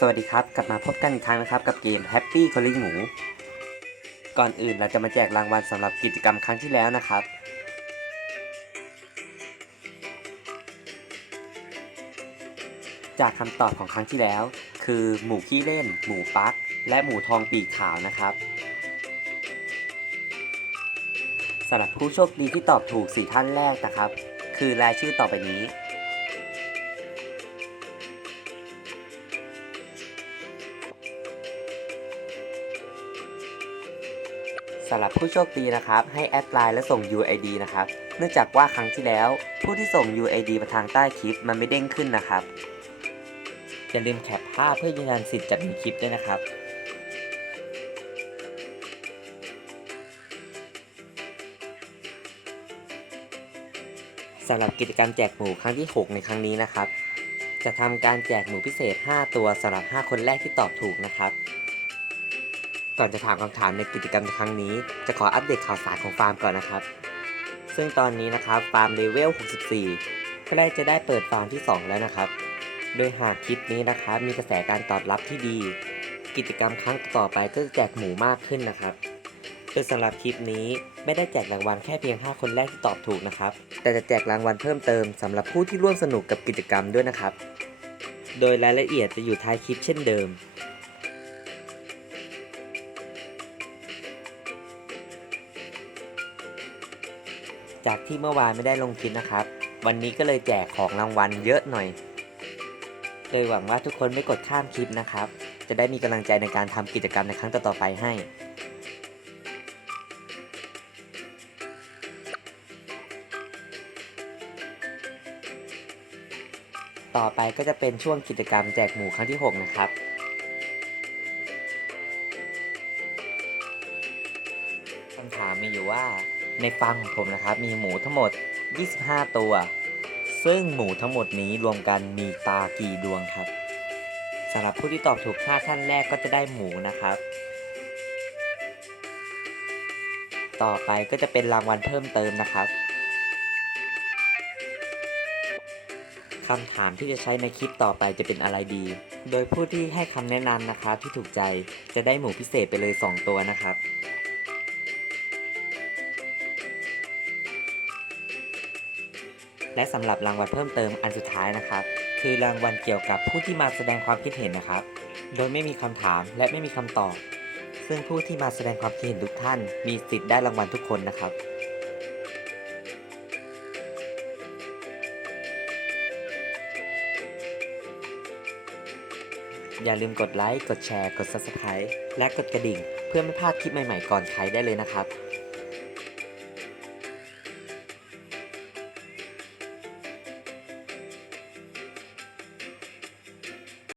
สวัสดีครับ กลับมาพบกันอีกครั้งนะครับ กับเกม Happy Calling หมู ก่อนอื่นเราจะมาแจกรางวัลสำหรับกิจกรรมครั้งที่แล้วนะครับ จากคำตอบของครั้งที่แล้ว คือหมูขี้เล่น หมูปัก และหมูทองปีกขาวนะครับสำหรับผู้โชคดีที่ตอบถูก 4 ท่านแรกนะครับ คือรายชื่อต่อไปนี้ สำหรับผู้โชคดีนะครับ ให้แอดไลน์และส่ง UID นะครับ เนื่องจากว่าครั้งที่แล้ว ผู้ที่ส่ง UID มาทางใต้คลิปมันไม่เด้งขึ้นนะครับ อย่าลืมแคปภาพเพื่อยืนยันสิทธิ์จากในคลิปด้วยนะครับสำหรับกิจกรรมแจกหมูครั้งที่ 6 ในครั้งนี้นะครับ จะทำการแจกหมูพิเศษ 5 ตัวสำหรับ 5 คนแรกที่ตอบถูกนะครับ ก่อนจะถามคำถามในกิจกรรมครั้งนี้ จะขออัปเดตข่าวสารของฟาร์มก่อนนะครับ ซึ่งตอนนี้นะครับฟาร์มเลเวล 64ก็ได้จะได้เปิดฟาร์มที่ 2 แล้วนะครับ โดยหากคลิปนี้นะครับมีกระแสการตอบรับที่ดี กิจกรรมครั้งต่อไปก็จะแจกหมูมากขึ้นนะครับโดยสำหรับคลิปนี้ไม่ได้แจกรางวัลแค่เพียง 5 คนแรกที่ตอบถูกนะครับ แต่จะแจกรางวัลเพิ่มเติมสำหรับผู้ที่ร่วมสนุกกับกิจกรรมด้วยนะครับ โดยรายละเอียดจะอยู่ท้ายคลิปเช่นเดิม จากที่เมื่อวานไม่ได้ลงคลิปนะครับ วันนี้ก็เลยแจกของรางวัลเยอะหน่อย โดยหวังว่าทุกคนไม่กดข้ามคลิปนะครับ จะได้มีกำลังใจในการทำกิจกรรมในครั้งต่อๆไปให้ ต่อไปก็จะเป็นช่วงกิจกรรมแจกหมูครั้งที่ 6 นะครับคำถามมีอยู่ว่า ในฟาร์มของผมนะครับ มีหมูทั้งหมด 25 ตัว ซึ่งหมูทั้งหมดนี้รวมกันมีตากี่ดวงครับสำหรับผู้ที่ตอบถูก5ท่านแรกก็จะได้หมูนะครับ ต่อไปก็จะเป็นรางวัลเพิ่มเติมนะครับคำถามที่จะใช้ในคลิปต่อไปจะเป็นอะไรดี โดยผู้ที่ให้คำแนะนำนะครับที่ถูกใจจะได้หมูพิเศษไปเลย 2 ตัวนะครับ และสำหรับรางวัลเพิ่มเติมอันสุดท้ายนะครับ คือรางวัลเกี่ยวกับผู้ที่มาแสดงความคิดเห็นนะครับ โดยไม่มีคำถามและไม่มีคำตอบ ซึ่งผู้ที่มาแสดงความคิดเห็นทุกท่าน มีสิทธิ์ได้รางวัลทุกคนนะครับอย่าลืมกดไลค์ กดแชร์ กด Subscribe และกดกระดิ่ง เพื่อไม่พลาดคลิปใหม่ ๆ ก่อนใครได้เลยนะครับ